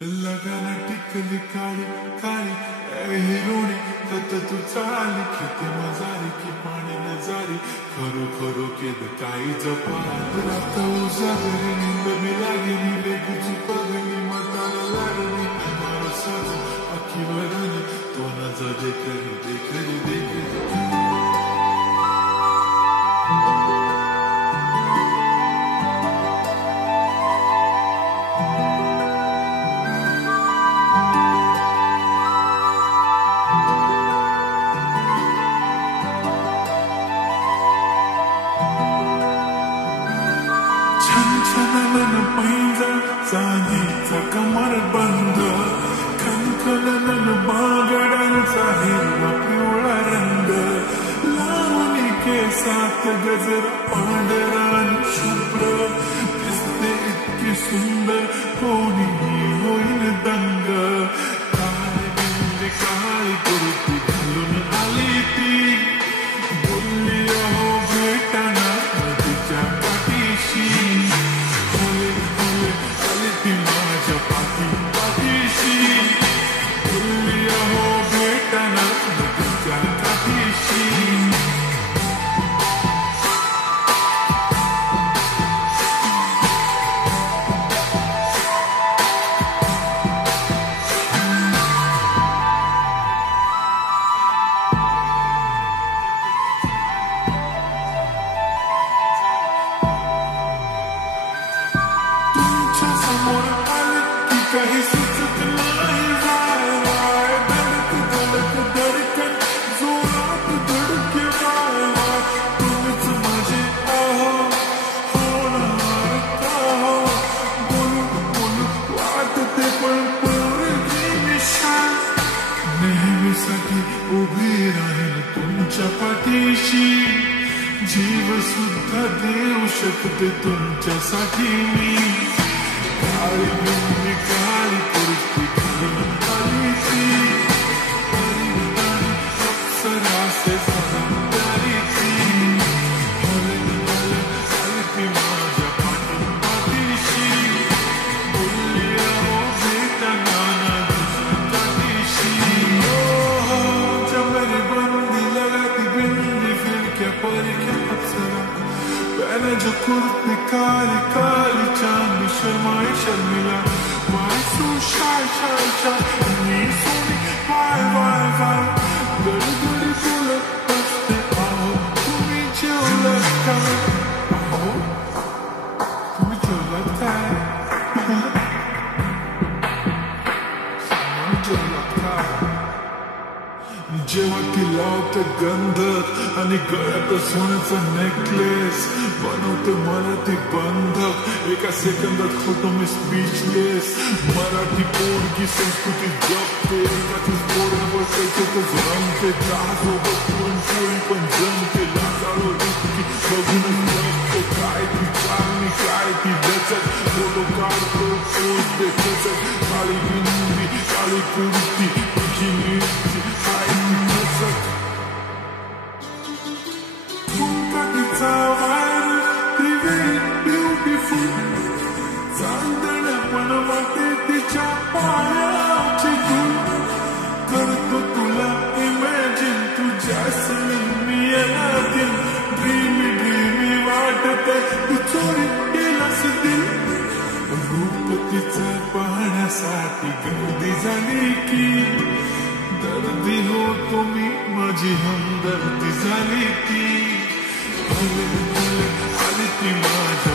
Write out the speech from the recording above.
लगाना टिकली काळी काळी हिरोणी कत तू चाली खेते मजारी की पाणी नजारी खरो खरो केद काही जपा रात उजागरी निंद मी लागली वेगची पगली मतार लागली मारो साज अखी वरणी तो नजर देखरी देखरी देखरी छनछनन पैंजण चांदीचा कमरबंद खनखनन बागड्यांचा हिरवा पिवळा रंग लावणी केसात गजरा पांढरा आणि शुभ्र दिसते इतकी सुंदर कोणीही होईल दंग काळी बिंदी काळी कुर्ती घालून आली ती बोलली अहो भेटाना नदीच्या काठीशी ती माझ्या पाठीशी बोलली अहो भेटाना नदीच्या काठीशी समोर आले की काही सुचत नाही वाय वाय धडक धडक धडकन जोरात धडके वाय वाय तुम्हीच माझे आहो होणार का हो बोलून बोलून वाटते पण पोरगी निशाण नेहमीसाठी उभी राहील तुमच्या पाठीशी जीव सुद्धा देऊ शकते तुमच्यासाठी मी काळी बिंदी काळी कुर्ती घालून आली ती अप्सरा से सौंदर्य ती आली ती माझ्या पाठीशी बोलली अहो भेटाना नदीच्या काठीशी जब मेरी बंदी लगाती बिंदी फिर क्या परी क्या अप्सरा पहले जो कुर्ती काली काली चांदी शर्माई शर्मिला why so shy shy shy नी सोनी वाय वाय वाय गडी गडी बोलत बसते आहो तुम्ही जेवलात काय आहो तुम्ही जेवलात काय जेवलात काय जेव्हा ती लावते गंधक आणि गळ्यात सोन्याचा नेकलेस बनवते मला ती बंधक एका सेकंदात होतो मी स्पीचलेस मराठी पोरगी संस्कृती जपते एकाच पोऱ्यावर त्याच्यातच रंगते चहासोबत पुरणपोळी पण जमते लाजाळू इतकी बघूनच जगते काय ती चालणी काय ती लचक फोटो काढतो पोच दे खचक काळी बिंदी काळी कुर्ती तिची मिरची काय ती नचक तिचा वायर ती व्हेरी ब्युटिफुल चांदण पण वाटे तिच्या पायाची धूल करतो तुला इमॅजिन तुझ्या मी येणार ड्रीमी ड्रीमी वाटत ती चोरी केलास दिल रूप तिचं पाहण्यासाठी गर्दी झाली की दर्दी होतो मी माझी हमदर्दी झाली की आली ती माझ्या